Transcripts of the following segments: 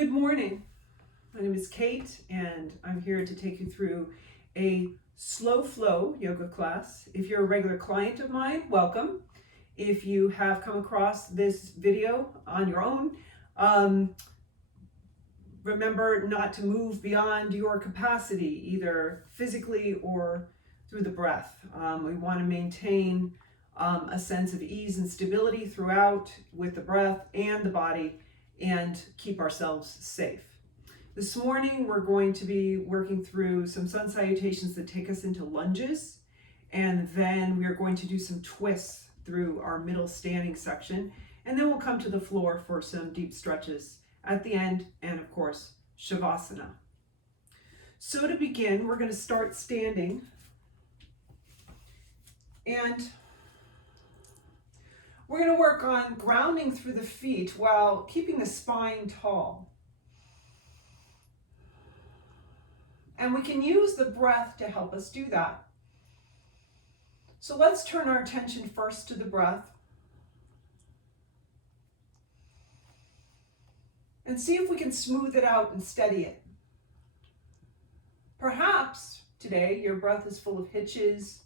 Good morning. My name is Kate, and I'm here to take you through a slow flow yoga class. If you're a regular client of mine, welcome. If you have come across this video on your own, remember not to move beyond your capacity, either physically or through the breath. We want to maintain a sense of ease and stability throughout with the breath and the body, and keep ourselves safe. This morning we're going to be working through some sun salutations that take us into lunges, and then we are going to do some twists through our middle standing section, and then we'll come to the floor for some deep stretches at the end, and of course Shavasana. So to begin, we're going to start standing, and we're going to work on grounding through the feet while keeping the spine tall. And we can use the breath to help us do that. So let's turn our attention first to the breath and see if we can smooth it out and steady it. Perhaps today your breath is full of hitches.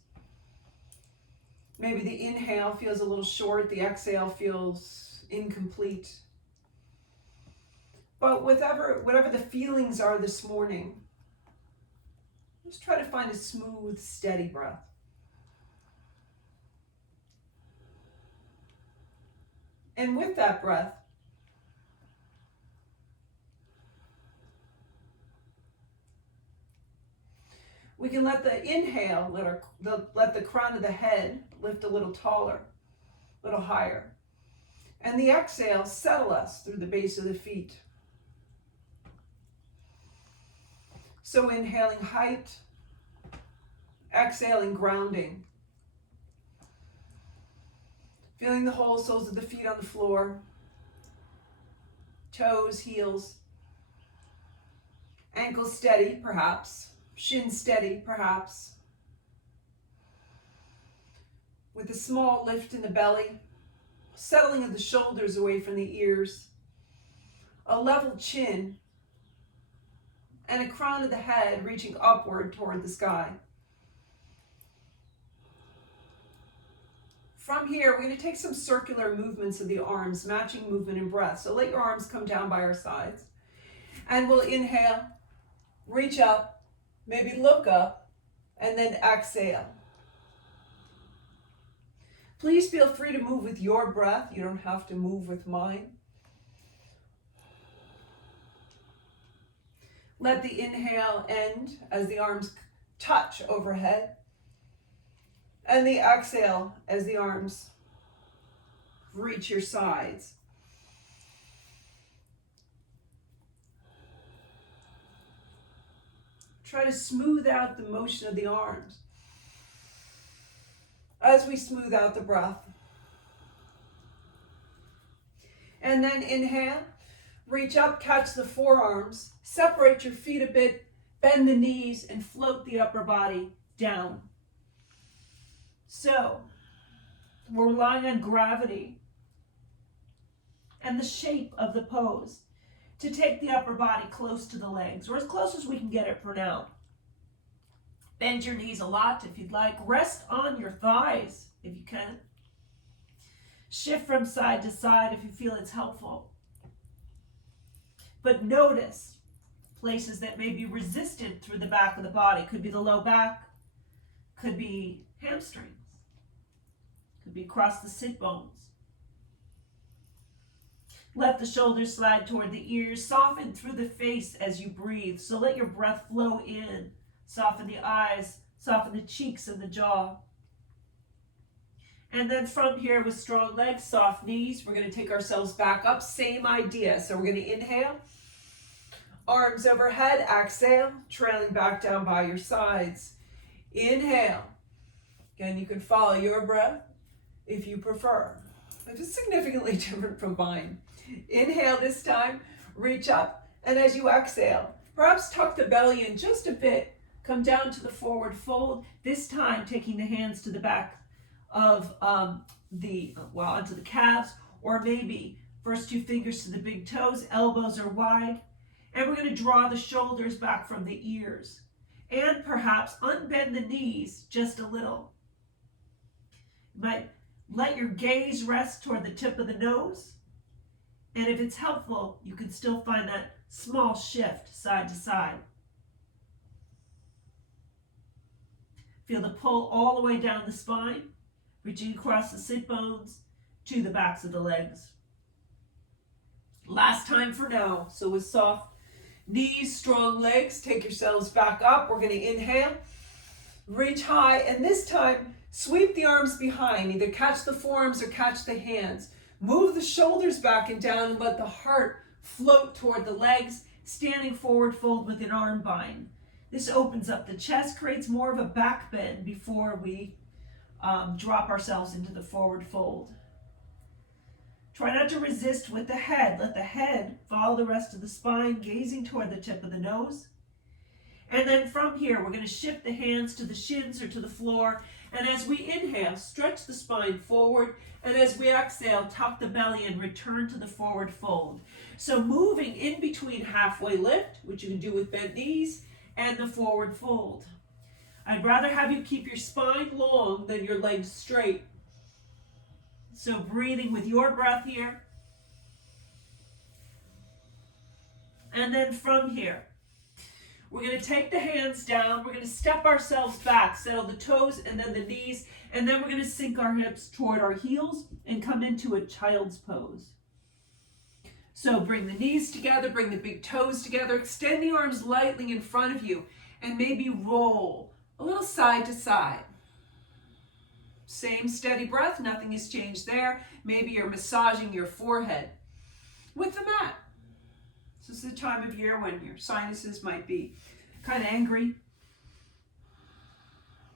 Maybe the inhale feels a little short, the exhale feels incomplete. But whatever the feelings are this morning, just try to find a smooth, steady breath. And with that breath, we can let the inhale, let the crown of the head lift a little taller, a little higher. And the exhale settle us through the base of the feet. So inhaling height, exhaling grounding. Feeling the whole soles of the feet on the floor, toes, heels, ankles steady perhaps, shin steady perhaps, with a small lift in the belly, settling of the shoulders away from the ears, a level chin, and a crown of the head reaching upward toward the sky. From here, we're going to take some circular movements of the arms, matching movement and breath. So let your arms come down by our sides. And we'll inhale, reach up, maybe look up, and then exhale. Please feel free to move with your breath. You don't have to move with mine. Let the inhale end as the arms touch overhead, and the exhale as the arms reach your sides. Try to smooth out the motion of the arms as we smooth out the breath. And then inhale, reach up, catch the forearms, separate your feet a bit, bend the knees, and float the upper body down. So, we're relying on gravity and the shape of the pose to take the upper body close to the legs, or as close as we can get it for now. Bend your knees a lot if you'd like. Rest on your thighs if you can. Shift from side to side if you feel it's helpful. But notice places that may be resistant through the back of the body. Could be the low back, could be hamstrings, could be across the sit bones. Let the shoulders slide toward the ears. Soften through the face as you breathe. So let your breath flow in. Soften the eyes, soften the cheeks and the jaw. And then from here, with strong legs, soft knees, we're going to take ourselves back up. Same idea. So we're going to inhale, arms overhead, exhale, trailing back down by your sides. Inhale. Again, you can follow your breath if you prefer. If it's significantly different from mine. Inhale this time, reach up, and as you exhale, perhaps tuck the belly in just a bit, come down to the forward fold, this time taking the hands to the back of onto the calves, or maybe First 2 fingers to the big toes, elbows are wide. And we're going to draw the shoulders back from the ears. And perhaps unbend the knees just a little. You might let your gaze rest toward the tip of the nose. And if it's helpful, you can still find that small shift side to side. Feel the pull all the way down the spine, reaching across the sit bones to the backs of the legs. Last time for now. So with soft knees, strong legs, take yourselves back up. We're going to inhale, reach high, and this time sweep the arms behind. Either catch the forearms or catch the hands. Move the shoulders back and down and let the heart float toward the legs, standing forward fold with an arm bind. This opens up the chest, creates more of a back bend before we drop ourselves into the forward fold. Try not to resist with the head. Let the head follow the rest of the spine, gazing toward the tip of the nose. And then from here, we're going to shift the hands to the shins or to the floor. And as we inhale, stretch the spine forward. And as we exhale, tuck the belly and return to the forward fold. So moving in between halfway lift, which you can do with bent knees, and the forward fold. I'd rather have you keep your spine long than your legs straight. So breathing with your breath here. And then from here, we're going to take the hands down. We're going to step ourselves back, settle the toes and then the knees. And then we're going to sink our hips toward our heels and come into a child's pose. So bring the knees together, bring the big toes together, extend the arms lightly in front of you, and maybe roll a little side to side. Same steady breath, nothing has changed there. Maybe you're massaging your forehead with the mat. This is the time of year when your sinuses might be kind of angry.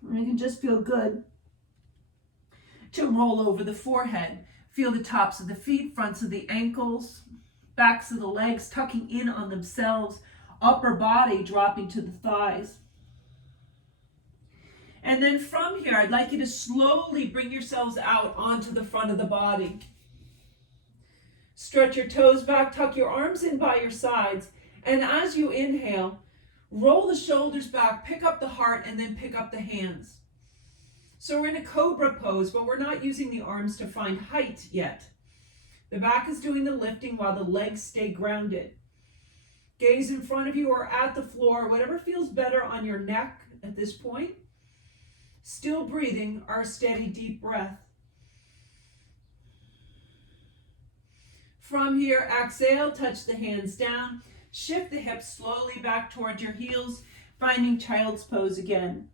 And you can just feel good to roll over the forehead. Feel the tops of the feet, fronts of the ankles, backs of the legs tucking in on themselves, upper body dropping to the thighs. And then from here, I'd like you to slowly bring yourselves out onto the front of the body. Stretch your toes back, tuck your arms in by your sides, and as you inhale, roll the shoulders back, pick up the heart, and then pick up the hands. So we're in a cobra pose, but we're not using the arms to find height yet. The back is doing the lifting while the legs stay grounded. Gaze in front of you or at the floor, whatever feels better on your neck at this point. Still breathing our steady, deep breath. From here, exhale, touch the hands down. Shift the hips slowly back towards your heels, finding child's pose again.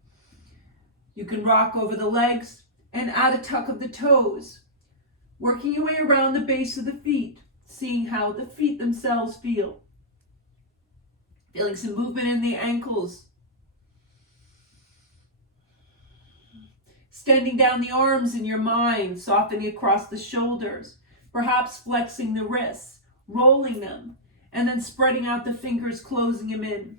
You can rock over the legs and add a tuck of the toes. Working your way around the base of the feet, seeing how the feet themselves feel. Feeling some movement in the ankles. Extending down the arms in your mind, softening across the shoulders, perhaps flexing the wrists, rolling them, and then spreading out the fingers, closing them in.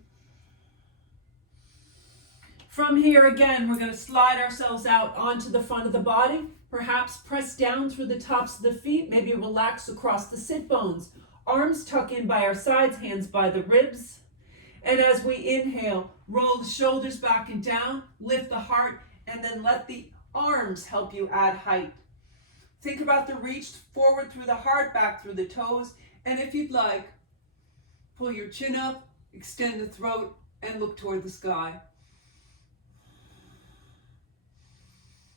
From here again, we're going to slide ourselves out onto the front of the body. Perhaps press down through the tops of the feet, maybe relax across the sit bones. Arms tuck in by our sides, hands by the ribs. And as we inhale, roll the shoulders back and down, lift the heart, and then let the arms help you add height. Think about the reach forward through the heart, back through the toes. And if you'd like, pull your chin up, extend the throat, and look toward the sky.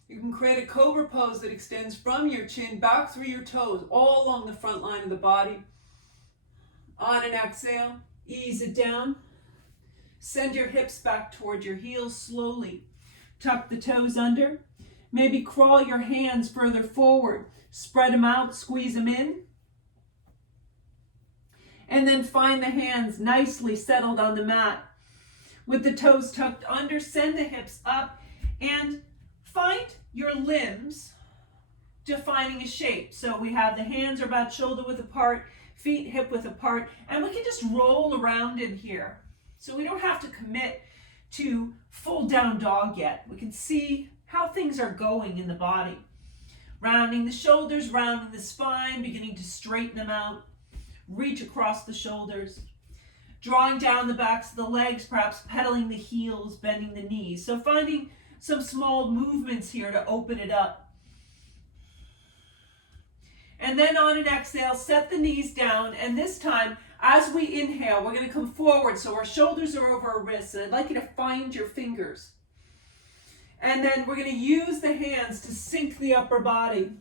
You can create a cobra pose that extends from your chin back through your toes, all along the front line of the body. On an exhale, ease it down. Send your hips back toward your heels slowly. Tuck the toes under. Maybe crawl your hands further forward. Spread them out, squeeze them in. And then find the hands nicely settled on the mat. With the toes tucked under, send the hips up and find your limbs defining a shape. So we have the hands are about shoulder width apart, feet hip width apart, and we can just roll around in here. So we don't have to commit to full down dog yet. We can see how things are going in the body. Rounding the shoulders, rounding the spine, beginning to straighten them out. Reach across the shoulders. Drawing down the backs of the legs, perhaps pedaling the heels, bending the knees. So finding some small movements here to open it up. And then on an exhale, set the knees down. And this time, as we inhale, we're going to come forward. So our shoulders are over our wrists. And I'd like you to find your fingers. And then we're going to use the hands to sink the upper body.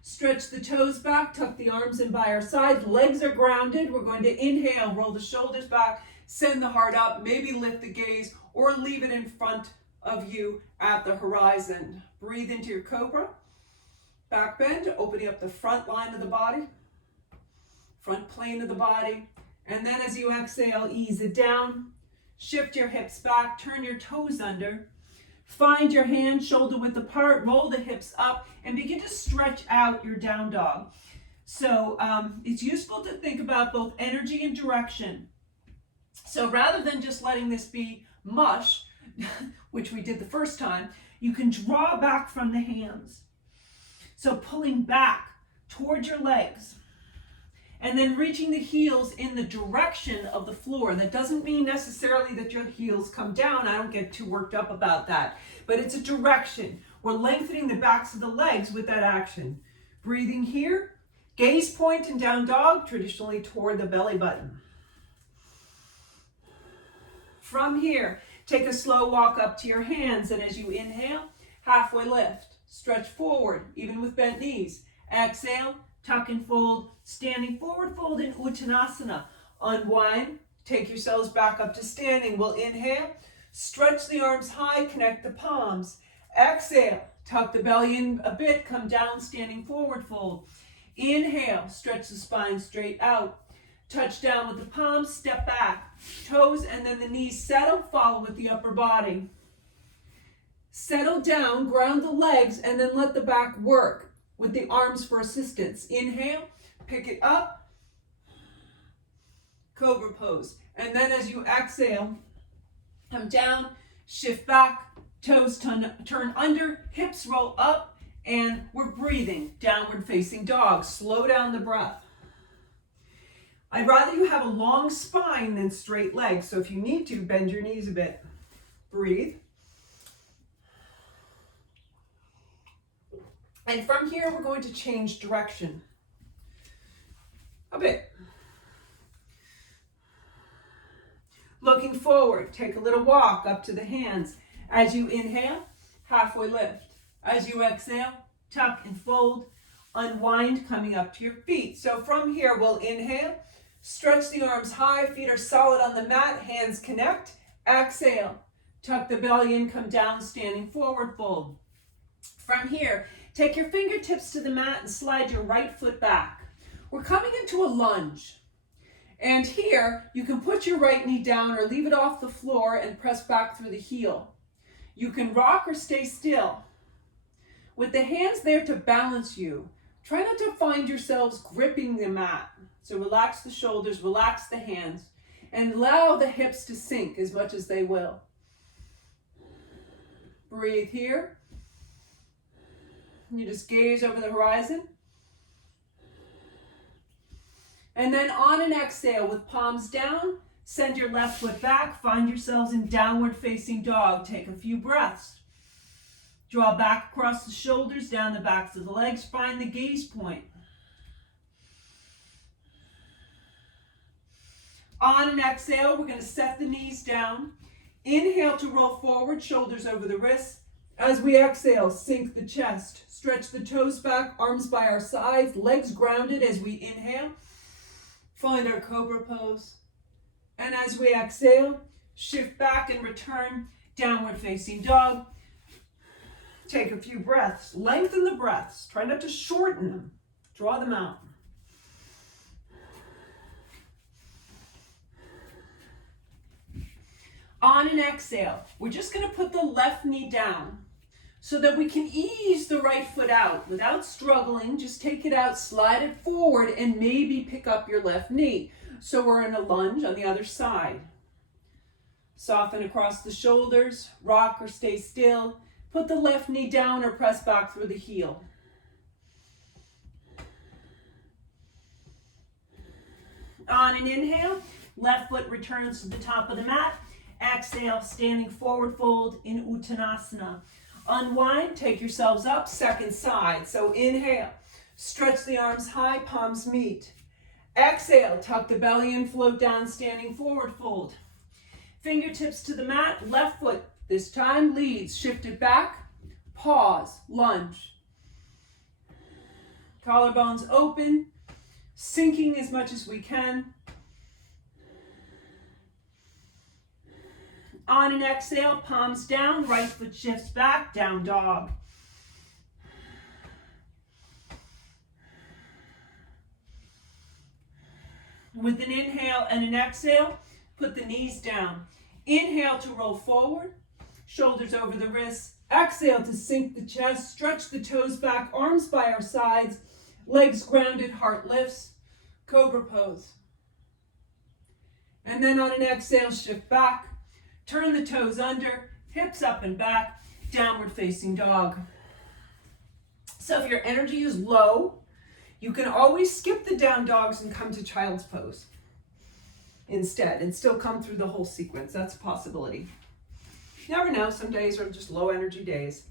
Stretch the toes back, tuck the arms in by our sides. Legs are grounded. We're going to inhale, roll the shoulders back, send the heart up, maybe lift the gaze, or leave it in front of you at the horizon. Breathe into your cobra. Back bend, opening up the front line of the body, front plane of the body. And then as you exhale, ease it down. Shift your hips back, turn your toes under. Find your hands shoulder width apart, roll the hips up, and begin to stretch out your down dog. So it's useful to think about both energy and direction. So rather than just letting this be mush, which we did the first time, you can draw back from the hands. So pulling back towards your legs. And then reaching the heels in the direction of the floor. That doesn't mean necessarily that your heels come down. I don't get too worked up about that. But it's a direction. We're lengthening the backs of the legs with that action. Breathing here. Gaze point in down dog, traditionally toward the belly button. From here, take a slow walk up to your hands. And as you inhale, halfway lift. Stretch forward, even with bent knees. Exhale. Tuck and fold, standing forward fold in Uttanasana. Unwind, take yourselves back up to standing. We'll inhale, stretch the arms high, connect the palms. Exhale, tuck the belly in a bit, come down, standing forward fold. Inhale, stretch the spine straight out. Touch down with the palms, step back. Toes and then the knees settle, follow with the upper body. Settle down, ground the legs, and then let the back work with the arms for assistance. Inhale, pick it up, cobra pose. And then as you exhale, come down, shift back, toes turn under, hips roll up, and we're breathing, downward facing dog. Slow down the breath. I'd rather you have a long spine than straight legs, so if you need to, bend your knees a bit. Breathe. And from here, we're going to change direction a bit. Looking forward, take a little walk up to the hands. As you inhale, halfway lift. As you exhale, tuck and fold, unwind, coming up to your feet. So from here, we'll inhale, stretch the arms high, feet are solid on the mat, hands connect. Exhale, tuck the belly in, come down, standing forward fold. From here, take your fingertips to the mat and slide your right foot back. We're coming into a lunge. And here, you can put your right knee down or leave it off the floor and press back through the heel. You can rock or stay still. With the hands there to balance you, try not to find yourselves gripping the mat. So relax the shoulders, relax the hands, and allow the hips to sink as much as they will. Breathe here. You just gaze over the horizon. And then on an exhale with palms down, send your left foot back, find yourselves in downward facing dog. Take a few breaths. Draw back across the shoulders, down the backs of the legs, find the gaze point. On an exhale, we're going to set the knees down. Inhale to roll forward, shoulders over the wrists. As we exhale, sink the chest. Stretch the toes back, arms by our sides, legs grounded as we inhale. Find our cobra pose. And as we exhale, shift back and return, downward facing dog. Take a few breaths. Lengthen the breaths. Try not to shorten them. Draw them out. On an exhale, we're just going to put the left knee down so that we can ease the right foot out without struggling. Just take it out, slide it forward, and maybe pick up your left knee. So we're in a lunge on the other side. Soften across the shoulders, rock or stay still. Put the left knee down or press back through the heel. On an inhale, left foot returns to the top of the mat. Exhale, standing forward fold in Uttanasana. Unwind, take yourselves up, second side. So inhale, stretch the arms high, palms meet. Exhale, tuck the belly in, float down, standing forward fold. Fingertips to the mat, left foot this time leads, shift it back, pause, lunge. Collarbones open, sinking as much as we can. On an exhale, palms down, right foot shifts back, down dog. With an inhale and an exhale, put the knees down. Inhale to roll forward, shoulders over the wrists. Exhale to sink the chest, stretch the toes back, arms by our sides, legs grounded, heart lifts, cobra pose. And then on an exhale, shift back, turn the toes under, hips up and back, downward facing dog. So if your energy is low, you can always skip the down dogs and come to child's pose instead and still come through the whole sequence. That's a possibility. You never know, some days are just low energy days.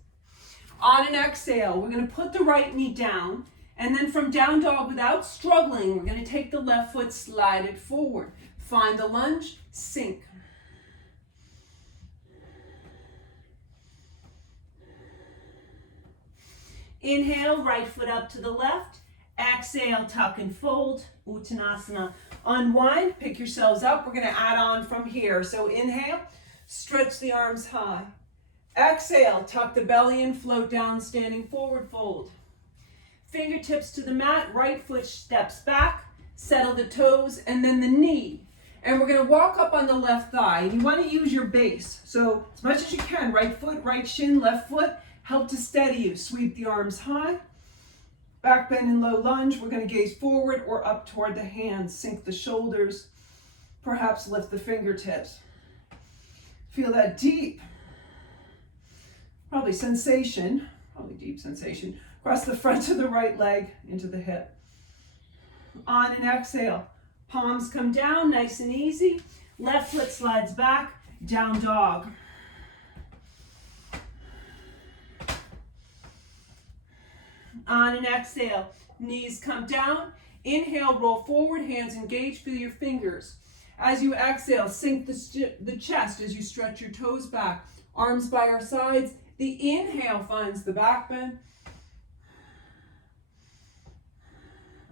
On an exhale, we're going to put the right knee down, and then from down dog without struggling, we're going to take the left foot, slide it forward. Find the lunge, sink. Inhale, right foot up to the left. Exhale, tuck and fold, Uttanasana. Unwind, pick yourselves up. We're going to add on from here. So inhale, stretch the arms high. Exhale, tuck the belly in, float down, standing forward fold. Fingertips to the mat, right foot steps back, settle the toes, and then the knee. And we're going to walk up on the left thigh. And you want to use your base. So as much as you can, right foot, right shin, left foot, help to steady you. Sweep the arms high. Back bend and low lunge. We're going to gaze forward or up toward the hands. Sink the shoulders. Perhaps lift the fingertips. Feel that deep, probably deep sensation, across the front of the right leg into the hip. On an exhale, palms come down, nice and easy. Left foot slides back, down dog. On an exhale, knees come down. Inhale, roll forward, hands engaged, feel your fingers. As you exhale, sink the chest as you stretch your toes back. Arms by our sides. The inhale finds the back bend.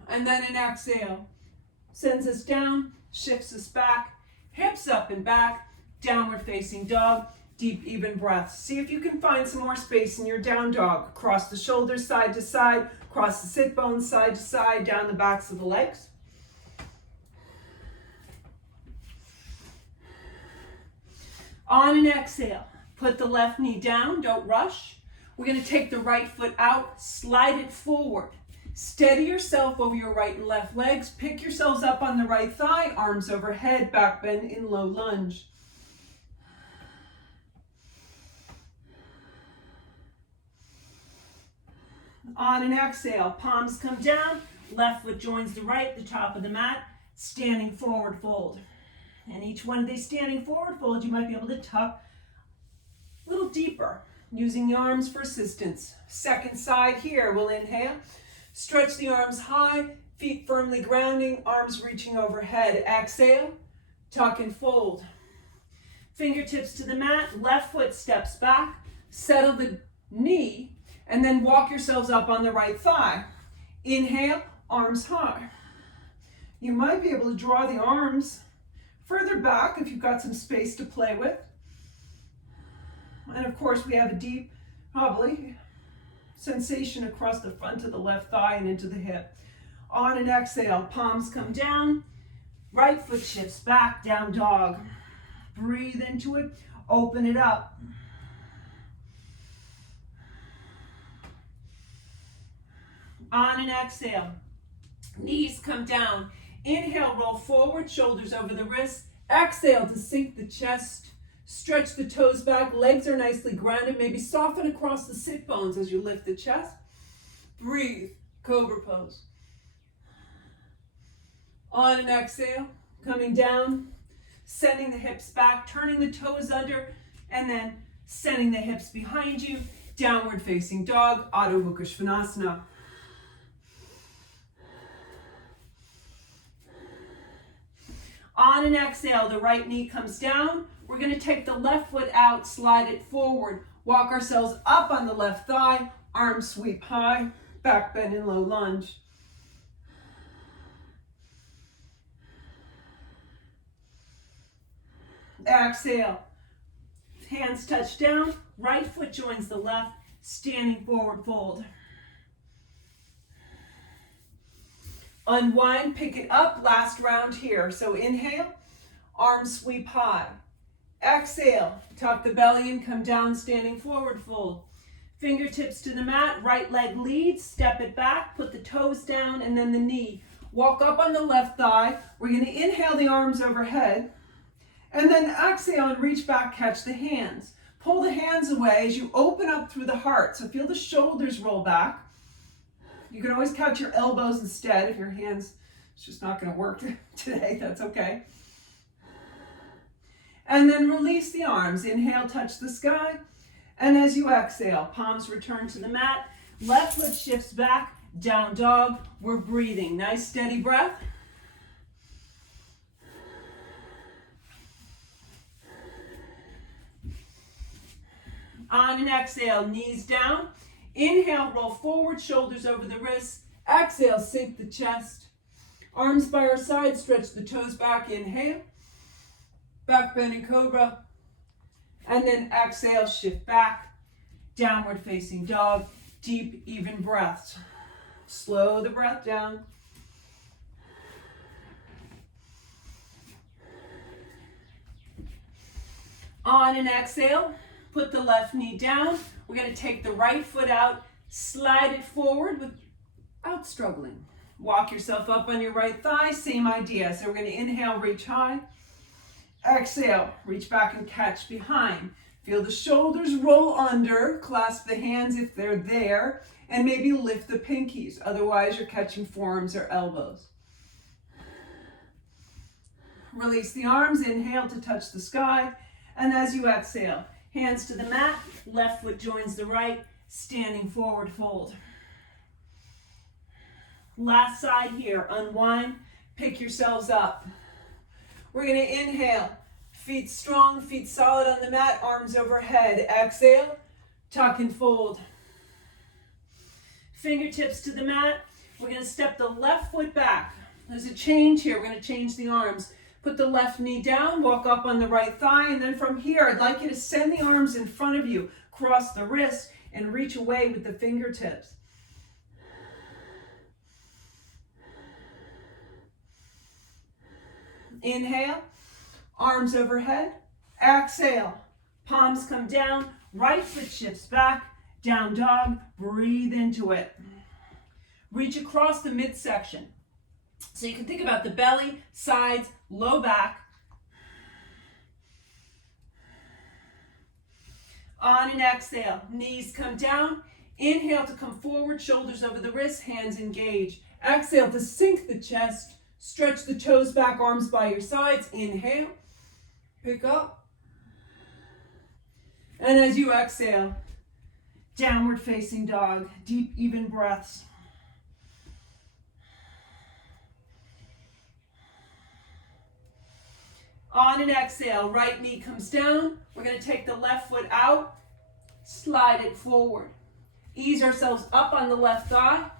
And then an exhale sends us down, shifts us back, hips up and back, downward facing dog, deep even breaths. See if you can find some more space in your down dog. Cross the shoulders side to side, cross the sit bones side to side, down the backs of the legs. On an exhale, put the left knee down, don't rush. We're going to take the right foot out, slide it forward. Steady yourself over your right and left legs. Pick yourselves up on the right thigh, arms overhead, back bend in low lunge. On an exhale, palms come down, left foot joins the right, the top of the mat, standing forward fold. And each one of these standing forward folds, you might be able to tuck a little deeper, using the arms for assistance. Second side here, we'll inhale. Stretch the arms high, feet firmly grounding, arms reaching overhead. Exhale, tuck and fold. Fingertips to the mat, left foot steps back, Settle the knee, and then walk yourselves up on the right thigh. Inhale, arms high. You might be able to draw the arms further back if you've got some space to play with. And of course, we have a deep, probably, sensation across the front of the left thigh and into the hip. On an exhale, palms come down, right foot shifts back, down dog. Breathe into it, open it up. On an exhale, knees come down. Inhale, roll forward, shoulders over the wrists. Exhale to sink the chest. Stretch the toes back, legs are nicely grounded. Maybe soften across the sit bones as you lift the chest. Breathe, cobra pose. On an exhale, coming down, sending the hips back, turning the toes under, and then sending the hips behind you. Downward facing dog, Adho Mukha Svanasana. On an exhale, the right knee comes down. We're going to take the left foot out, slide it forward. Walk ourselves up on the left thigh, arms sweep high, back bend in low lunge. Exhale. Hands touch down, right foot joins the left, standing forward fold. Unwind, pick it up, last round here. So inhale, arms sweep high. Exhale, tuck the belly and come down, standing forward fold. Fingertips to the mat, right leg leads, step it back, put the toes down and then the knee. Walk up on the left thigh. We're going to inhale the arms overhead. And then exhale and reach back, catch the hands. Pull the hands away as you open up through the heart. So feel the shoulders roll back. You can always catch your elbows instead if your hands, it's just not going to work today, that's okay. And then release the arms. Inhale, touch the sky. And as you exhale, palms return to the mat. Left foot shifts back, down dog. We're breathing. Nice steady breath. On an exhale, knees down. Inhale, roll forward, shoulders over the wrists. Exhale, sink the chest. Arms by our side, stretch the toes back. Inhale, back bending cobra. And then exhale, shift back, downward facing dog. Deep, even breaths. Slow the breath down. On an exhale, put the left knee down. We're going to take the right foot out, slide it forward without struggling. Walk yourself up on your right thigh, same idea. So we're going to inhale, reach high. Exhale, reach back and catch behind. Feel the shoulders roll under, clasp the hands if they're there, and maybe lift the pinkies. Otherwise, you're catching forearms or elbows. Release the arms, inhale to touch the sky. And as you exhale, hands to the mat, left foot joins the right, standing forward fold. Last side here, unwind, pick yourselves up. We're going to inhale, feet strong, feet solid on the mat, arms overhead. Exhale, tuck and fold. Fingertips to the mat. We're going to step the left foot back. There's a change here. We're going to change the arms. Put the left knee down, walk up on the right thigh, and then from here, I'd like you to send the arms in front of you, cross the wrist, and reach away with the fingertips. Inhale, arms overhead. Exhale, palms come down, right foot shifts back, down dog, breathe into it. Reach across the midsection. So you can think about the belly, sides, low back. On an exhale, knees come down. Inhale to come forward, shoulders over the wrists, hands engage. Exhale to sink the chest. Stretch the toes back, arms by your sides. Inhale, pick up. And as you exhale, downward facing dog, deep, even breaths. On an exhale, right knee comes down. We're going to take the left foot out, slide it forward. Ease ourselves up on the left thigh.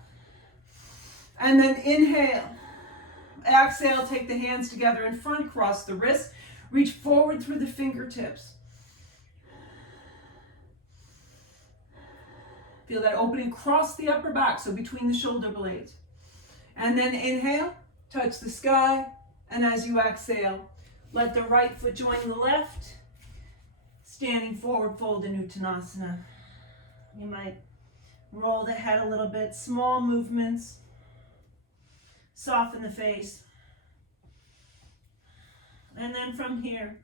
And then inhale. Exhale, take the hands together in front, cross the wrists, reach forward through the fingertips. Feel that opening across the upper back, so between the shoulder blades. And then inhale, touch the sky, and as you exhale, let the right foot join the left, standing forward fold in Uttanasana. You might roll the head a little bit, small movements. Soften the face. And then from here,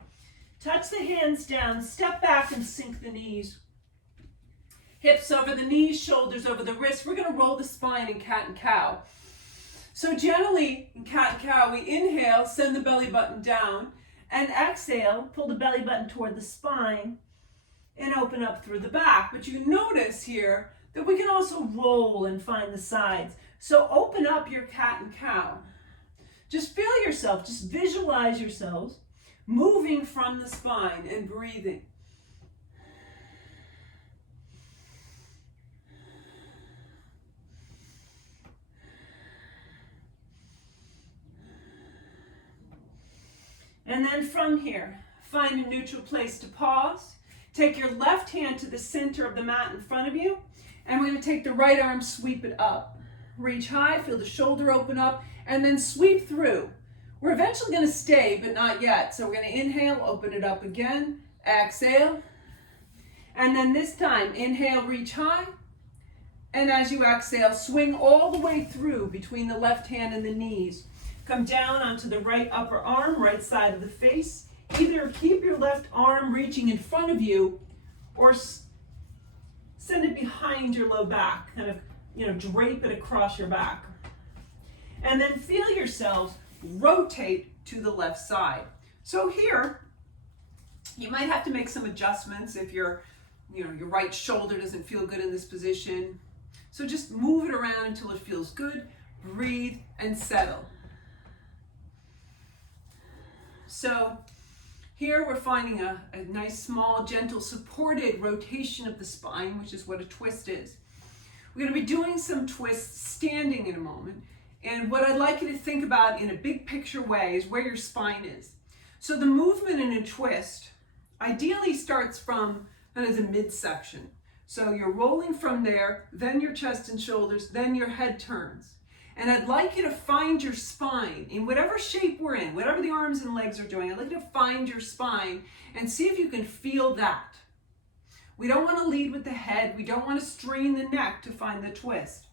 touch the hands down, step back and sink the knees. Hips over the knees, shoulders over the wrists. We're going to roll the spine in cat and cow. So gently in cat and cow, we inhale, send the belly button down, and exhale, pull the belly button toward the spine and open up through the back. But you notice here that we can also roll and find the sides. So open up your cat and cow. Just feel yourself, just visualize yourselves moving from the spine and breathing. And then from here, find a neutral place to pause. Take your left hand to the center of the mat in front of you, and we're going to take the right arm, sweep it up. Reach high, feel the shoulder open up, and then sweep through. We're eventually going to stay, but not yet. So we're going to inhale, open it up again, exhale, and then this time, inhale, reach high, and as you exhale, swing all the way through between the left hand and the knees. Come down onto the right upper arm, right side of the face. Either keep your left arm reaching in front of you or send it behind your low back, kind of, drape it across your back. And then feel yourselves rotate to the left side. So here, you might have to make some adjustments if your right shoulder doesn't feel good in this position. So just move it around until it feels good. Breathe and settle. So here we're finding a nice, small, gentle, supported rotation of the spine, which is what a twist is. We're going to be doing some twists standing in a moment. And what I'd like you to think about in a big picture way is where your spine is. So the movement in a twist ideally starts from kind of the midsection. So you're rolling from there, then your chest and shoulders, then your head turns. And I'd like you to find your spine in whatever shape we're in, whatever the arms and legs are doing. I'd like you to find your spine and see if you can feel that. We don't want to lead with the head. We don't want to strain the neck to find the twist.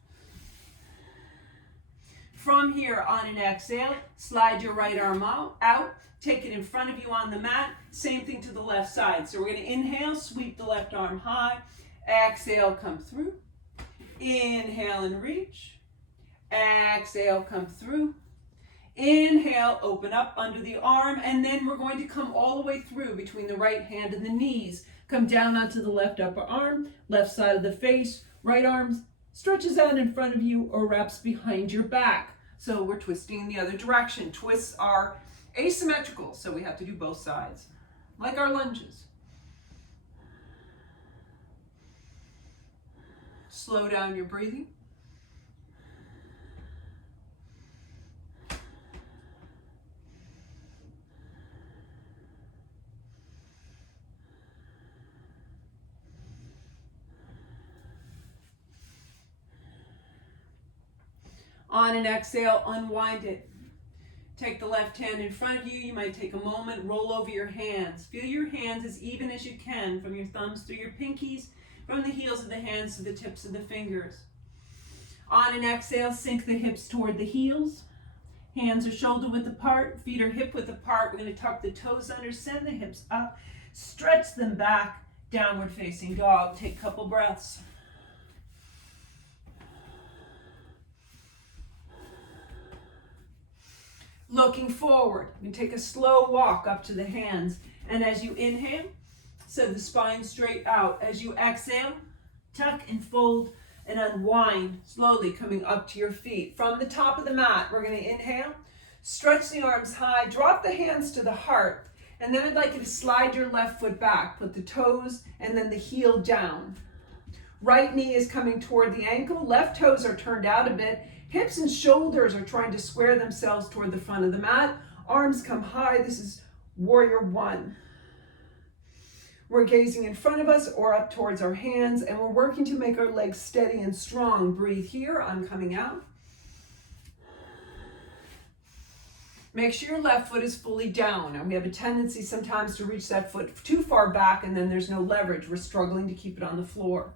From here, on an exhale, slide your right arm out. Take it in front of you on the mat. Same thing to the left side. So we're going to inhale, sweep the left arm high. Exhale, come through. Inhale and reach. Exhale, come through. Inhale, open up under the arm, and then we're going to come all the way through between the right hand and the knees. Come down onto the left upper arm, left side of the face, right arm stretches out in front of you or wraps behind your back. So we're twisting in the other direction. Twists are asymmetrical, so we have to do both sides, like our lunges. Slow down your breathing. On an exhale, unwind it. Take the left hand in front of you. You might take a moment, roll over your hands. Feel your hands as even as you can, from your thumbs through your pinkies, from the heels of the hands to the tips of the fingers. On an exhale, sink the hips toward the heels. Hands are shoulder width apart, feet are hip width apart. We're going to tuck the toes under, send the hips up, stretch them back, downward facing dog. Take a couple breaths. Looking forward, you take a slow walk up to the hands, and as you inhale, send the spine straight out. As you exhale, tuck and fold and unwind, slowly coming up to your feet. From the top of the mat, we're going to inhale, stretch the arms high, drop the hands to the heart, and then I'd like you to slide your left foot back, put the toes and then the heel down. Right knee is coming toward the ankle, left toes are turned out a bit. Hips and shoulders are trying to square themselves toward the front of the mat. Arms come high. This is warrior one. We're gazing in front of us or up towards our hands, and we're working to make our legs steady and strong. Breathe here. I'm coming out. Make sure your left foot is fully down. And we have a tendency sometimes to reach that foot too far back, and then there's no leverage. We're struggling to keep it on the floor.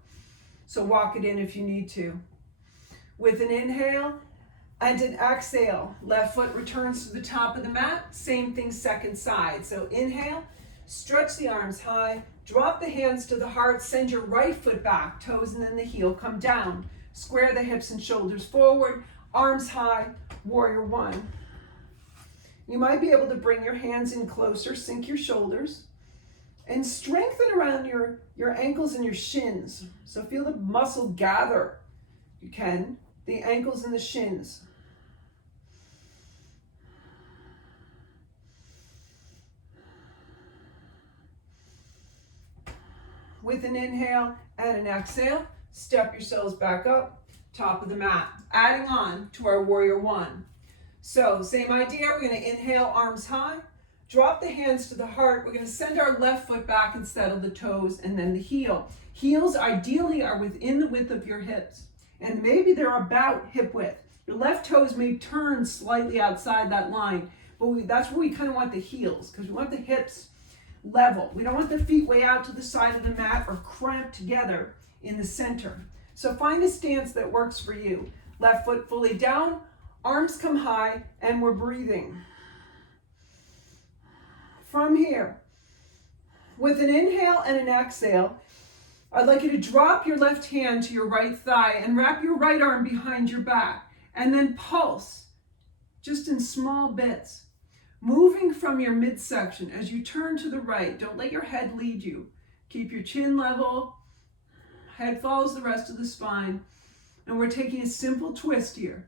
So walk it in if you need to. With an inhale and an exhale, left foot returns to the top of the mat. Same thing, second side. So inhale, stretch the arms high, drop the hands to the heart, send your right foot back, toes and then the heel come down. Square the hips and shoulders forward, arms high, warrior one. You might be able to bring your hands in closer, sink your shoulders, and strengthen around your ankles and your shins. So feel the muscle gather. You can, the ankles and the shins. With an inhale and an exhale, step yourselves back up, top of the mat, adding on to our warrior one. So same idea, we're going to inhale, arms high, drop the hands to the heart. We're going to send our left foot back and settle the toes and then the heel. Heels ideally are within the width of your hips, and maybe they're about hip width. Your left toes may turn slightly outside that line, but that's where we kind of want the heels, because we want the hips level. We don't want the feet way out to the side of the mat or cramped together in the center. So find a stance that works for you. Left foot fully down, arms come high, and we're breathing. From here, with an inhale and an exhale, I'd like you to drop your left hand to your right thigh and wrap your right arm behind your back, and then pulse just in small bits. Moving from your midsection as you turn to the right. Don't let your head lead you. Keep your chin level. Head follows the rest of the spine. And we're taking a simple twist here.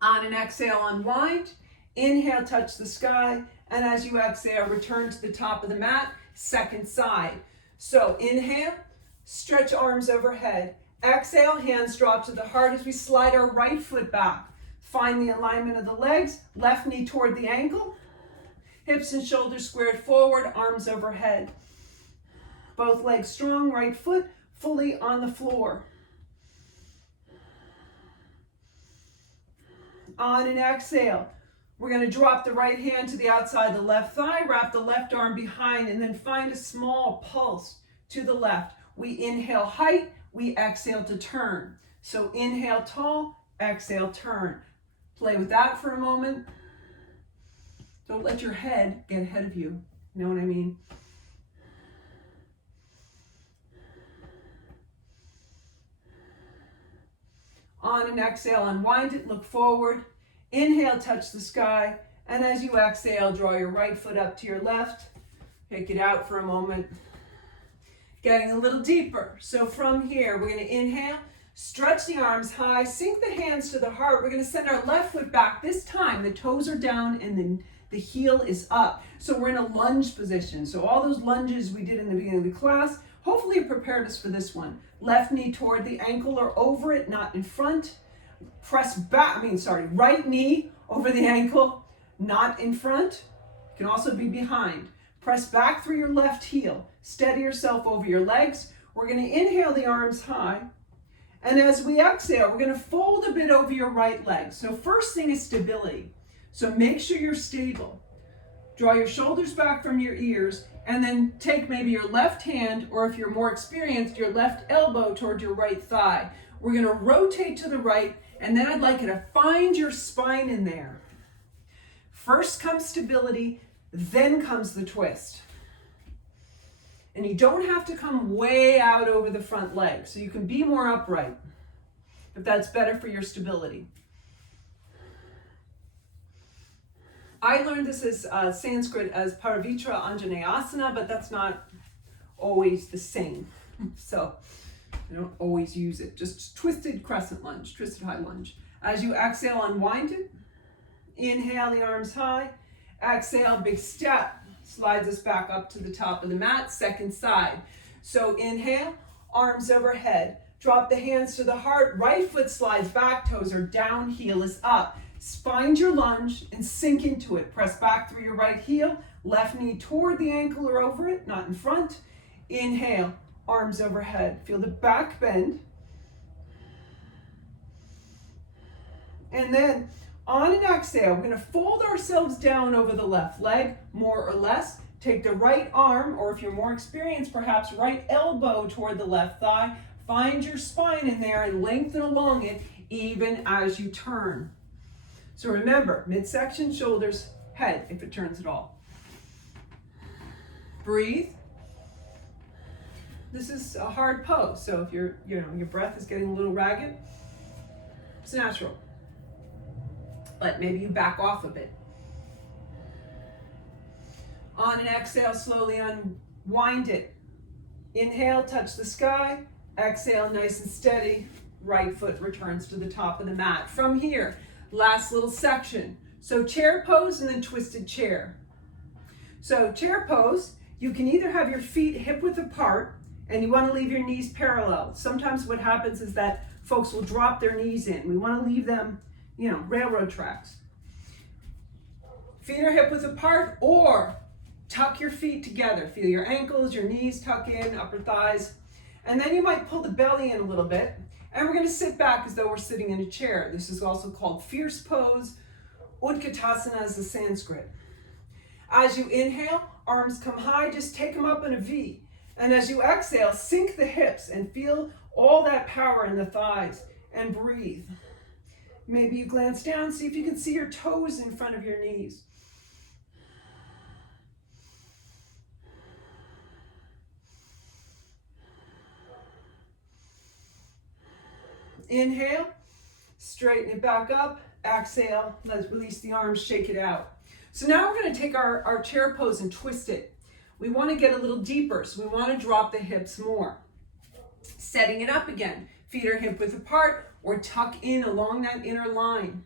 On an exhale, unwind. Inhale, touch the sky. And as you exhale, return to the top of the mat, second side. So inhale, stretch arms overhead. Exhale, hands drop to the heart as we slide our right foot back. Find the alignment of the legs, left knee toward the ankle, hips and shoulders squared forward, arms overhead. Both legs strong, right foot fully on the floor. On an exhale, we're going to drop the right hand to the outside the left thigh, wrap the left arm behind, and then find a small pulse to the left. We inhale height, we exhale to turn. So inhale tall, exhale turn. Play with that for a moment. Don't let your head get ahead of you. You know what I mean? On an exhale, unwind it, look forward. Inhale, touch the sky. And as you exhale, draw your right foot up to your left. Take it out for a moment. Getting a little deeper. So from here, we're going to inhale, stretch the arms high, sink the hands to the heart. We're going to send our left foot back. This time, the toes are down and then the heel is up. So we're in a lunge position. So all those lunges we did in the beginning of the class, hopefully it prepared us for this one. Left knee toward the ankle or over it, not in front. Press back, right knee over the ankle, not in front. It can also be behind. Press back through your left heel. Steady yourself over your legs. We're going to inhale the arms high. And as we exhale, we're going to fold a bit over your right leg. So first thing is stability. So make sure you're stable. Draw your shoulders back from your ears and then take maybe your left hand, or if you're more experienced, your left elbow toward your right thigh. We're going to rotate to the right, and then I'd like you to find your spine in there. First comes stability, then comes the twist. And you don't have to come way out over the front leg, so you can be more upright if that's better for your stability. I learned this as Sanskrit as Paravitra Anjaneyasana, but that's not always the same. So I don't always use it. Just twisted crescent lunge, twisted high lunge. As you exhale, unwind it. Inhale the arms high. Exhale, big step. Slides us back up to the top of the mat, second side. So inhale, arms overhead. Drop the hands to the heart. Right foot slides back, toes are down, heel is up. Find your lunge and sink into it. Press back through your right heel. Left knee toward the ankle or over it, not in front. Inhale, arms overhead. Feel the back bend. And then on an exhale, we're going to fold ourselves down over the left leg, more or less. Take the right arm, or if you're more experienced, perhaps right elbow toward the left thigh. Find your spine in there and lengthen along it even as you turn. So remember, midsection, shoulders, head, if it turns at all. Breathe. This is a hard pose, so if your breath is getting a little ragged, it's natural. But maybe you back off a bit. On an exhale, slowly unwind it. Inhale, touch the sky. Exhale, nice and steady. Right foot returns to the top of the mat. From here, last little section. So chair pose and then twisted chair. So chair pose, you can either have your feet hip width apart and you want to leave your knees parallel. Sometimes what happens is that folks will drop their knees in. We want to leave them, railroad tracks. Feet are hip width apart, or tuck your feet together. Feel your ankles, your knees tuck in, upper thighs. And then you might pull the belly in a little bit. And we're going to sit back as though we're sitting in a chair. This is also called fierce pose. Utkatasana is the Sanskrit. As you inhale, arms come high, just take them up in a V. And as you exhale, sink the hips and feel all that power in the thighs and breathe. Maybe you glance down, see if you can see your toes in front of your knees. Inhale, straighten it back up. Exhale, let's release the arms, shake it out. So now we're going to take our chair pose and twist it. We want to get a little deeper, so we want to drop the hips more. Setting it up again. Feet are hip width apart or tuck in along that inner line.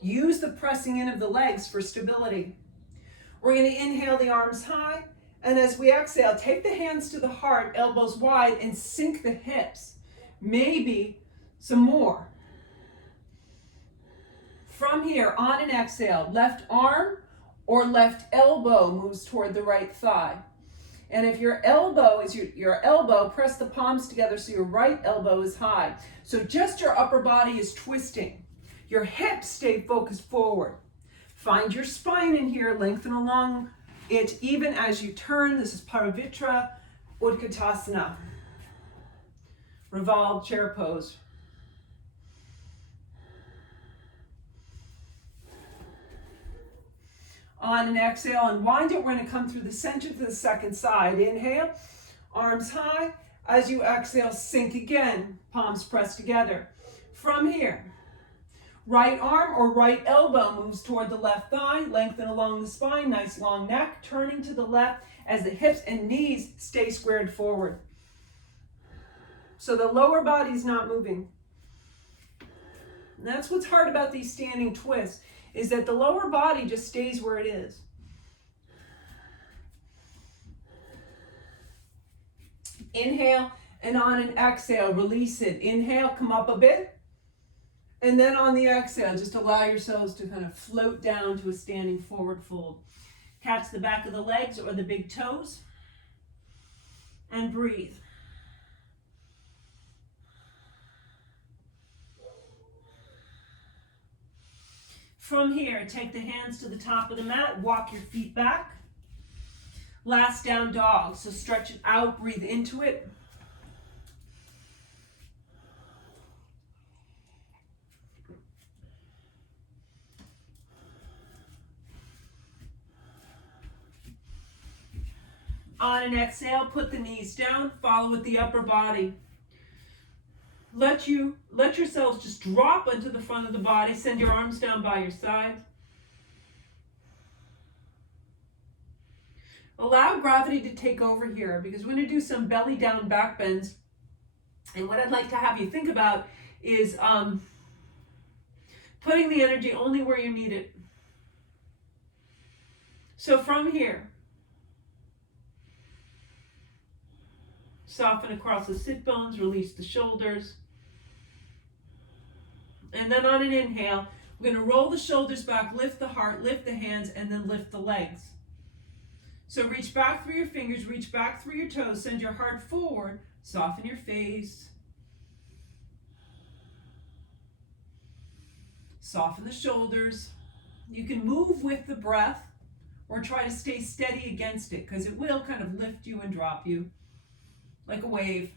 Use the pressing in of the legs for stability. We're going to inhale the arms high, and as we exhale, take the hands to the heart, elbows wide, and sink the hips. Maybe some more. From here, on an exhale, left arm or left elbow moves toward the right thigh. And if your elbow is your elbow, press the palms together so your right elbow is high. So just your upper body is twisting. Your hips stay focused forward. Find your spine in here, lengthen along it even as you turn. This is Paravitra Utkatasana. Revolve chair pose. On an exhale, unwind it. We're going to come through the center to the second side. Inhale, arms high. As you exhale, sink again. Palms pressed together. From here, right arm or right elbow moves toward the left thigh. Lengthen along the spine. Nice long neck. Turning to the left as the hips and knees stay squared forward. So the lower body is not moving. And that's what's hard about these standing twists, is that the lower body just stays where it is. Inhale, and on an exhale, release it. Inhale, come up a bit. And then on the exhale, just allow yourselves to kind of float down to a standing forward fold. Catch the back of the legs or the big toes. And breathe. From here, take the hands to the top of the mat, walk your feet back. Last down dog, so stretch it out, breathe into it. On an exhale, put the knees down, follow with the upper body. Let yourselves just drop into the front of the body. Send your arms down by your sides. Allow gravity to take over here, because we're going to do some belly down back bends. And what I'd like to have you think about is putting the energy only where you need it. So from here, soften across the sit bones, release the shoulders. And then on an inhale, we're going to roll the shoulders back, lift the heart, lift the hands, and then lift the legs. So reach back through your fingers, reach back through your toes, send your heart forward, soften your face. Soften the shoulders. You can move with the breath or try to stay steady against it, because it will kind of lift you and drop you like a wave.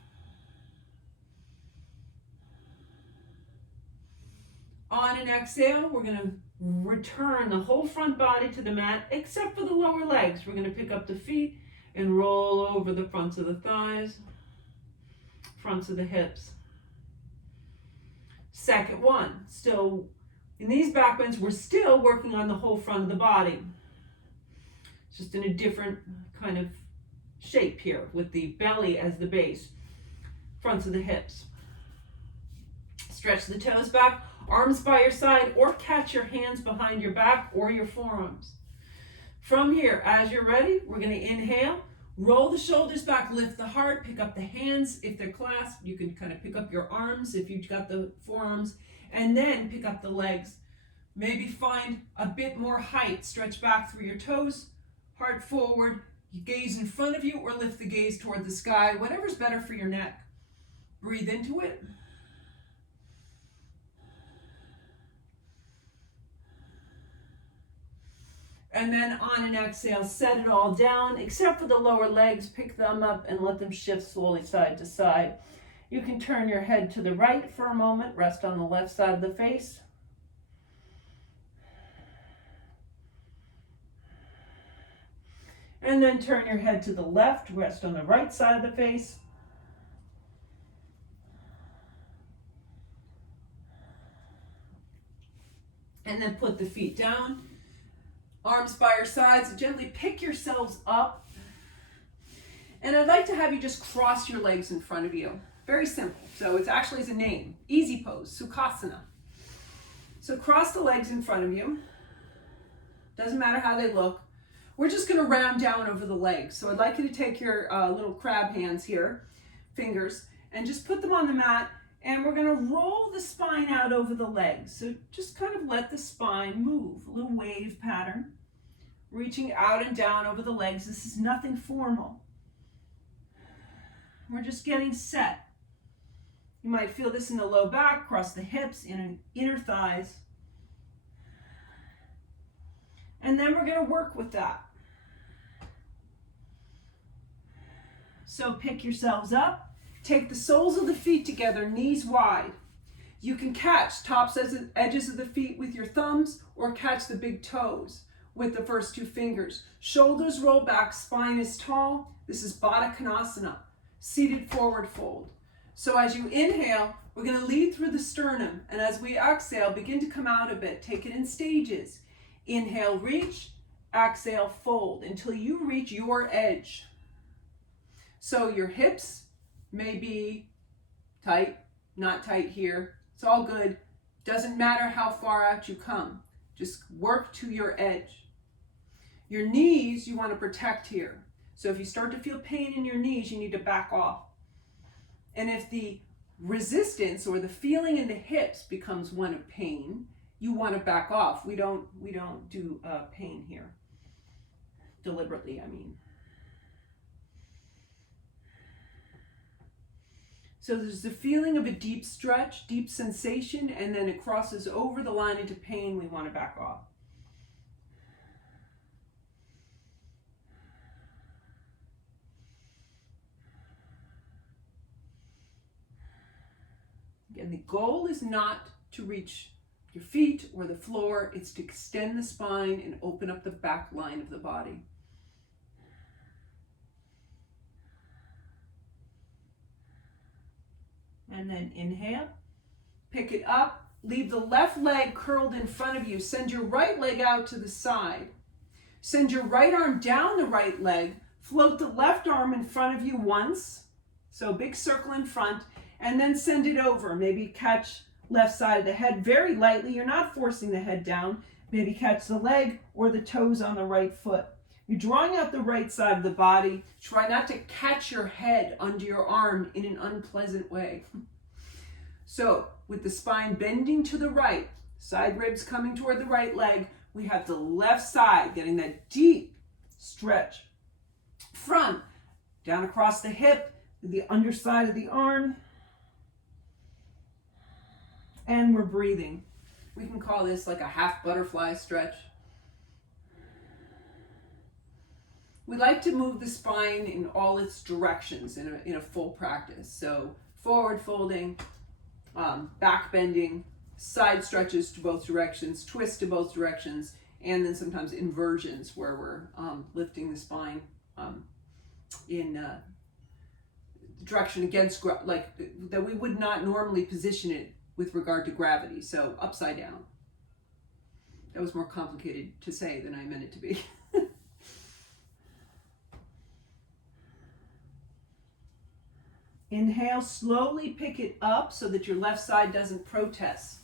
On an exhale, we're going to return the whole front body to the mat, except for the lower legs. We're going to pick up the feet and roll over the fronts of the thighs. fronts of the hips. Second one, still in these back bends, we're still working on the whole front of the body. It's just in a different kind of shape here with the belly as the base. Fronts of the hips. Stretch the toes back, arms by your side, or catch your hands behind your back or your forearms. From here, as you're ready, we're going to inhale, roll the shoulders back, lift the heart, pick up the hands if they're clasped. You can kind of pick up your arms if you've got the forearms, and then pick up the legs. Maybe find a bit more height. Stretch back through your toes, heart forward, you gaze in front of you, or lift the gaze toward the sky, whatever's better for your neck. Breathe into it. And then on an exhale, set it all down, except for the lower legs. Pick them up and let them shift slowly side to side. You can turn your head to the right for a moment, rest on the left side of the face. And then turn your head to the left, rest on the right side of the face. And then put the feet down. Arms by your sides, gently pick yourselves up. And I'd like to have you just cross your legs in front of you. Very simple. So it's actually a name. Easy pose, Sukhasana. So cross the legs in front of you. Doesn't matter how they look. We're just going to round down over the legs. So I'd like you to take your little crab hands here, fingers, and just put them on the mat. And we're going to roll the spine out over the legs. So just kind of let the spine move, a little wave pattern. Reaching out and down over the legs. This is nothing formal. We're just getting set. You might feel this in the low back, across the hips, in inner thighs. And then we're going to work with that. So pick yourselves up. Take the soles of the feet together, knees wide. You can catch tops edges of the feet with your thumbs, or catch the big toes with the first two fingers. Shoulders roll back, spine is tall. This is Baddha Konasana, seated forward fold. So as you inhale, we're going to lead through the sternum, and as we exhale, begin to come out a bit. Take it in stages. Inhale, reach. Exhale, fold until you reach your edge. So your hips may be tight, not tight here. It's all good. Doesn't matter how far out you come. Just work to your edge. Your knees, you want to protect here. So if you start to feel pain in your knees, you need to back off. And if the resistance or the feeling in the hips becomes one of pain, you want to back off. We don't do pain here. Deliberately, I mean. So there's the feeling of a deep stretch, deep sensation, and then it crosses over the line into pain. We want to back off. Again, the goal is not to reach your feet or the floor. It's to extend the spine and open up the back line of the body. And then inhale, pick it up, leave the left leg curled in front of you. Send your right leg out to the side. Send your right arm down the right leg. Float the left arm in front of you once. So big circle in front, and then send it over. Maybe catch left side of the head very lightly. You're not forcing the head down. Maybe catch the leg or the toes on the right foot. You're drawing out the right side of the body. Try not to catch your head under your arm in an unpleasant way. So with the spine bending to the right, side ribs coming toward the right leg, we have the left side getting that deep stretch. From down across the hip, the underside of the arm. And we're breathing. We can call this like a half butterfly stretch. We like to move the spine in all its directions in a full practice. So forward folding, back bending, side stretches to both directions, twists to both directions, and then sometimes inversions where we're lifting the spine in direction against, like that we would not normally position it with regard to gravity. So upside down. That was more complicated to say than I meant it to be. Inhale, slowly pick it up so that your left side doesn't protest.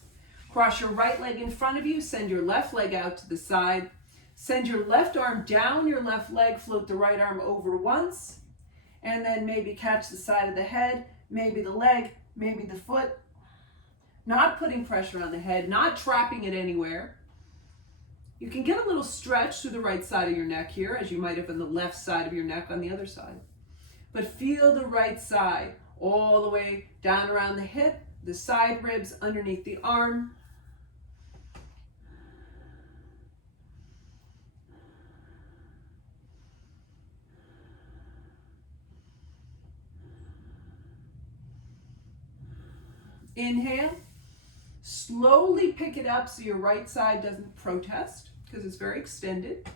Cross your right leg in front of you, send your left leg out to the side. Send your left arm down your left leg, float the right arm over once, and then maybe catch the side of the head, maybe the leg, maybe the foot. Not putting pressure on the head, not trapping it anywhere. You can get a little stretch through the right side of your neck here, as you might have on the left side of your neck on the other side. But feel the right side all the way down around the hip, the side ribs underneath the arm. Inhale, slowly pick it up so your right side doesn't protest because it's very extended.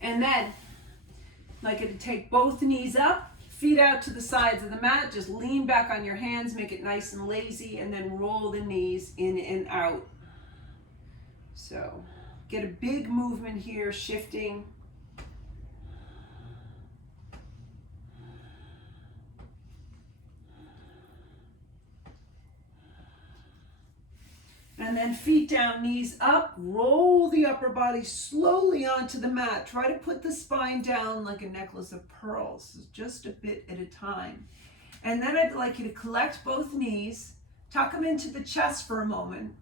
And then, like to take both knees up, feet out to the sides of the mat, just lean back on your hands, make it nice and lazy, and then roll the knees in and out. So, get a big movement here, shifting. And then feet down, knees up, roll the upper body slowly onto the mat. Try to put the spine down like a necklace of pearls, just a bit at a time. And then I'd like you to collect both knees, tuck them into the chest for a moment,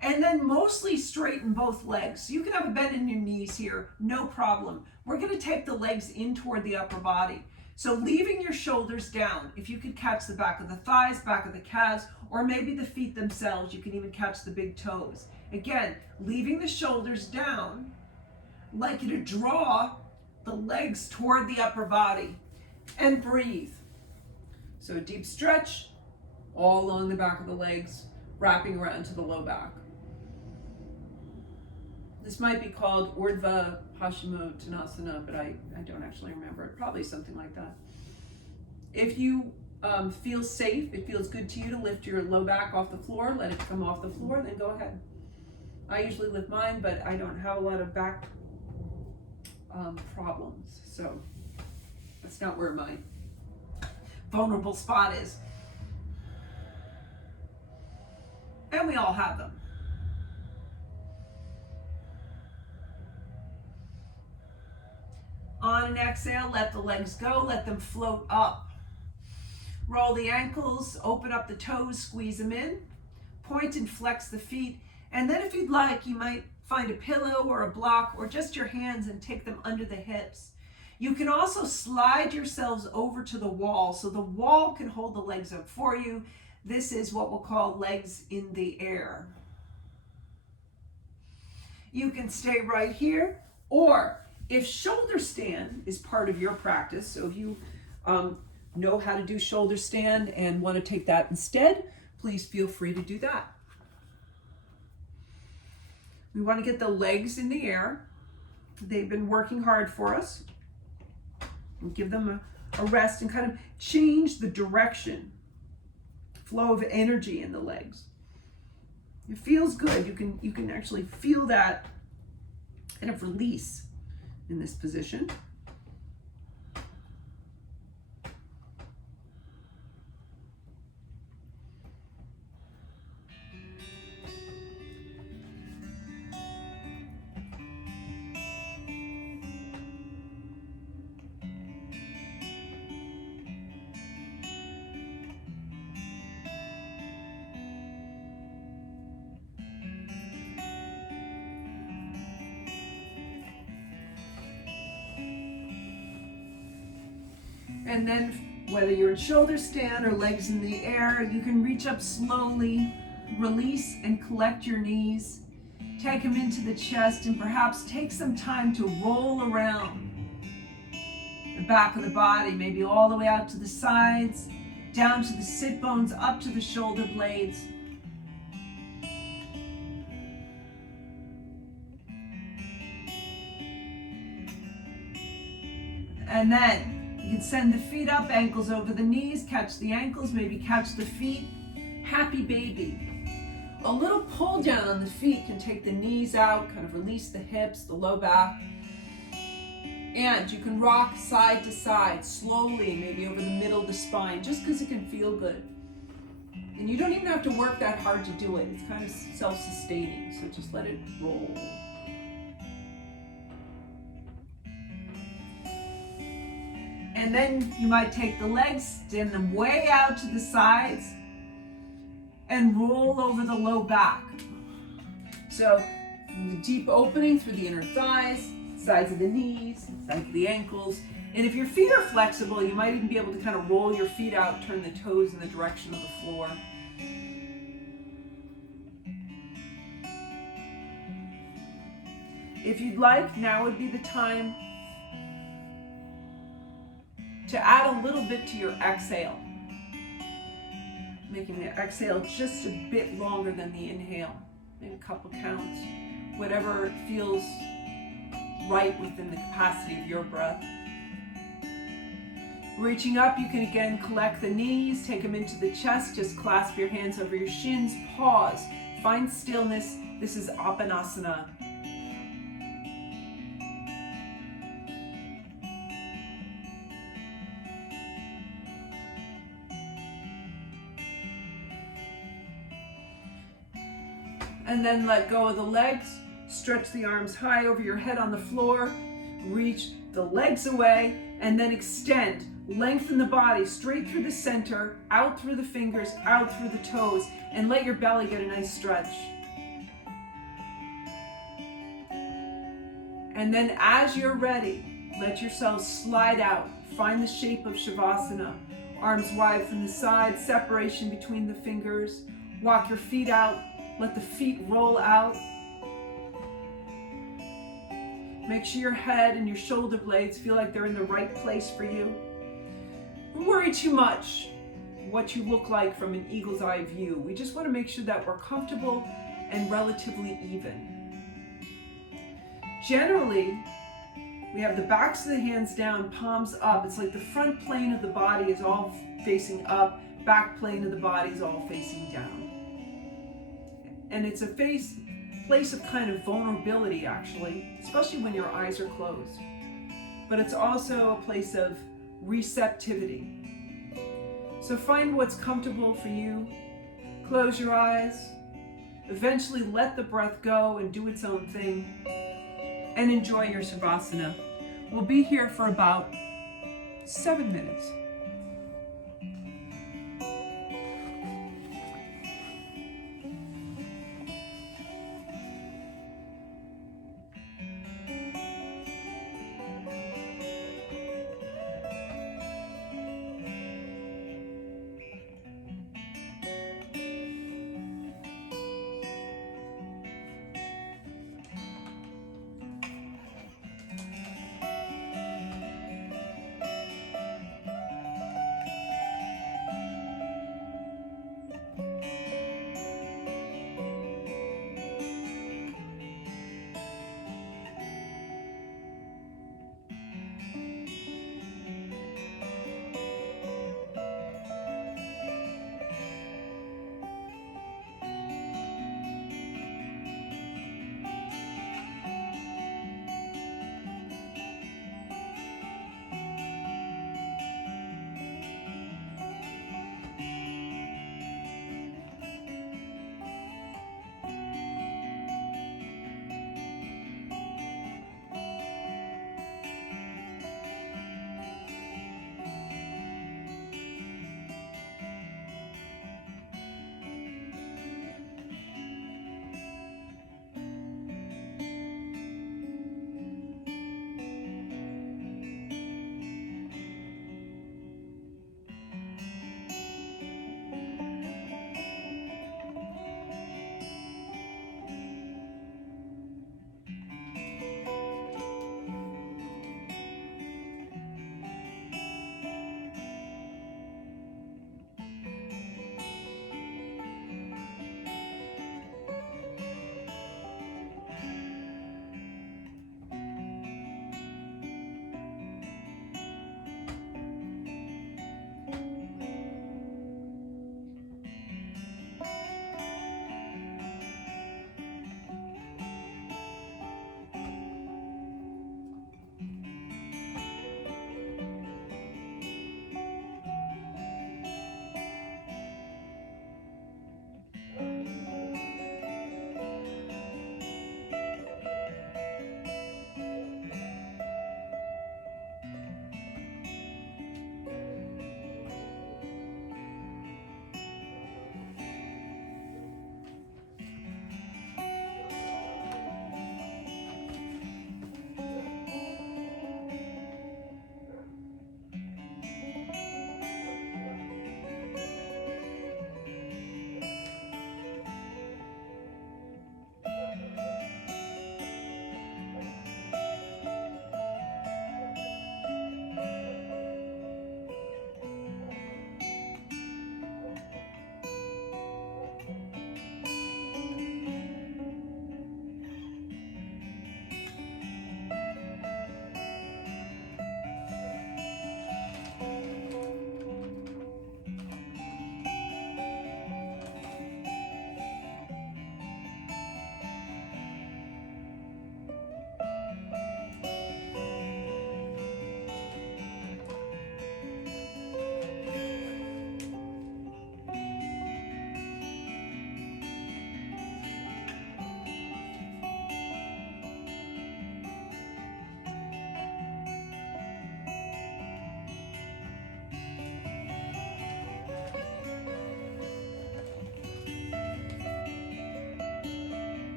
and then mostly straighten both legs. You can have a bend in your knees here, no problem. We're gonna take the legs in toward the upper body. So leaving your shoulders down, if you could catch the back of the thighs, back of the calves, or maybe the feet themselves, you can even catch the big toes. Again, leaving the shoulders down, I'd like you to draw the legs toward the upper body and breathe. So a deep stretch all along the back of the legs, wrapping around to the low back. This might be called Urdhva Paschimottanasana, but I don't actually remember it. Probably something like that. If you feel safe, it feels good to you to lift your low back off the floor, let it come off the floor, then go ahead. I usually lift mine, but I don't have a lot of back problems, so that's not where my vulnerable spot is. And we all have them. On an exhale, let the legs go, let them float up. Roll the ankles, open up the toes, squeeze them in, point and flex the feet, and then if you'd like, you might find a pillow or a block or just your hands and take them under the hips. You can also slide yourselves over to the wall so the wall can hold the legs up for you. This is what we'll call legs in the air. You can stay right here, or if shoulder stand is part of your practice, so if you know how to do shoulder stand and want to take that instead, please feel free to do that. We want to get the legs in the air. They've been working hard for us. We'll give them a rest and kind of change the direction, flow of energy in the legs. It feels good. You can actually feel that kind of release in this position. And then whether you're in shoulder stand or legs in the air, you can reach up slowly, release and collect your knees, take them into the chest, and perhaps take some time to roll around the back of the body, maybe all the way out to the sides, down to the sit bones, up to the shoulder blades. And then You can send the feet up, ankles over the knees, catch the ankles, maybe catch the feet. Happy baby. A little pull down on the feet can take the knees out, kind of release the hips, the low back. And you can rock side to side, slowly, maybe over the middle of the spine, just because it can feel good. And you don't even have to work that hard to do it. It's kind of self-sustaining, so just let it roll. And then you might take the legs, extend them way out to the sides, and roll over the low back. So the deep opening through the inner thighs, sides of the knees, sides of the ankles. And if your feet are flexible, you might even be able to kind of roll your feet out, turn the toes in the direction of the floor. If you'd like, now would be the time to add a little bit to your exhale. Making the exhale just a bit longer than the inhale. Maybe a couple counts. Whatever feels right within the capacity of your breath. Reaching up, you can again collect the knees, take them into the chest, just clasp your hands over your shins, pause, find stillness. This is Apanasana. And then let go of the legs, stretch the arms high over your head on the floor, reach the legs away, and then extend. Lengthen the body straight through the center, out through the fingers, out through the toes, and let your belly get a nice stretch. And then as you're ready, let yourself slide out. Find the shape of Shavasana. Arms wide from the side, separation between the fingers. Walk your feet out. Let the feet roll out. Make sure your head and your shoulder blades feel like they're in the right place for you. Don't worry too much what you look like from an eagle's eye view. We just want to make sure that we're comfortable and relatively even. Generally, we have the backs of the hands down, palms up. It's like the front plane of the body is all facing up, back plane of the body is all facing down. And it's a place of kind of vulnerability, actually, especially when your eyes are closed. But it's also a place of receptivity. So find what's comfortable for you. Close your eyes. Eventually let the breath go and do its own thing. And enjoy your Shavasana. We'll be here for about 7 minutes.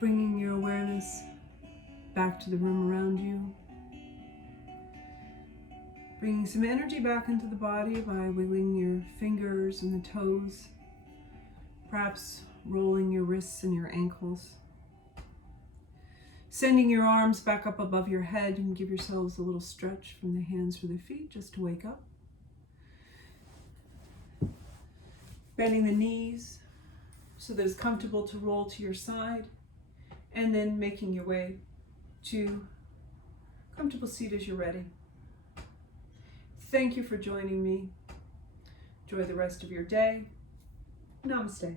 Bringing your awareness back to the room around you. Bringing some energy back into the body by wiggling your fingers and the toes, perhaps rolling your wrists and your ankles. Sending your arms back up above your head, and give yourselves a little stretch from the hands to the feet just to wake up. Bending the knees so that it's comfortable to roll to your side, and then making your way to comfortable seat as you're ready. Thank you for joining me. Enjoy the rest of your day. Namaste.